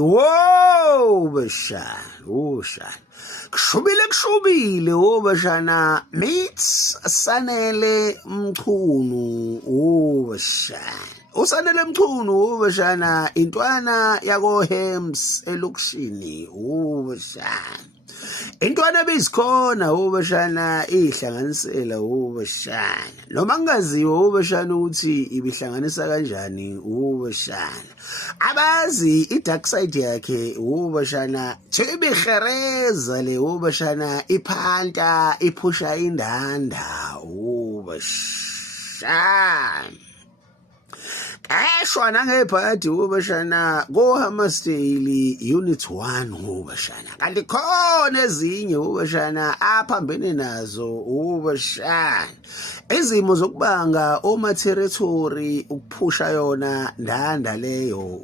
Wo bashana, ushana. Kushubile bashana. Meets Sanele Mchunu, bashana. Usanele Mchunu, bashana. Intwana yago Hems elokishini, bashana. Intwana bezikhona bashana ihlanganisela bashana noma kungaziwa bashana ukuthi ibihlanganisa kanjani bashana abazi idark side yakhe bashana chebihereza le bashana iphanta iphusha indanda bashana Ashwa nangebhadi bashana go Hammarsdale unit 1 bashana kanti khona ezinye bashana aphambene nazo bashana izimo zokubanga oma territory ukuphusha yona ndanda leyo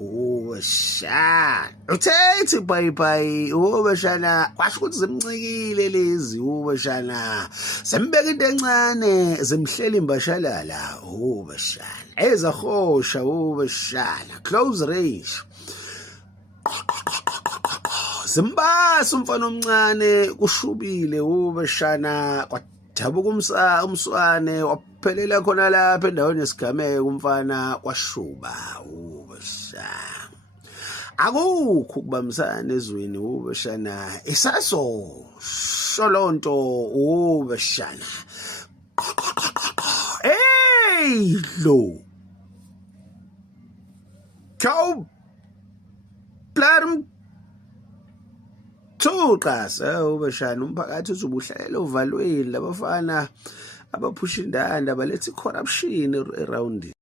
bashana uthethi bye bashana kwasho ukuthi zimncikile lezi bashana sembeka into encane zimhlela imbashalala bashana ezahosha bashana close range zimbasa umfana omncane kushubile bashana kwadabuka umswane waphelela khona lapha endaweni yesigameko umfana kwashuba bashana akukho ukubambisana ezweni bashana isaso sholonto bashana lo Ciao Plarm Tuqas bashana umphakathi uzubuhlela uvalweni labafana abaphusha indanda balethe corruption around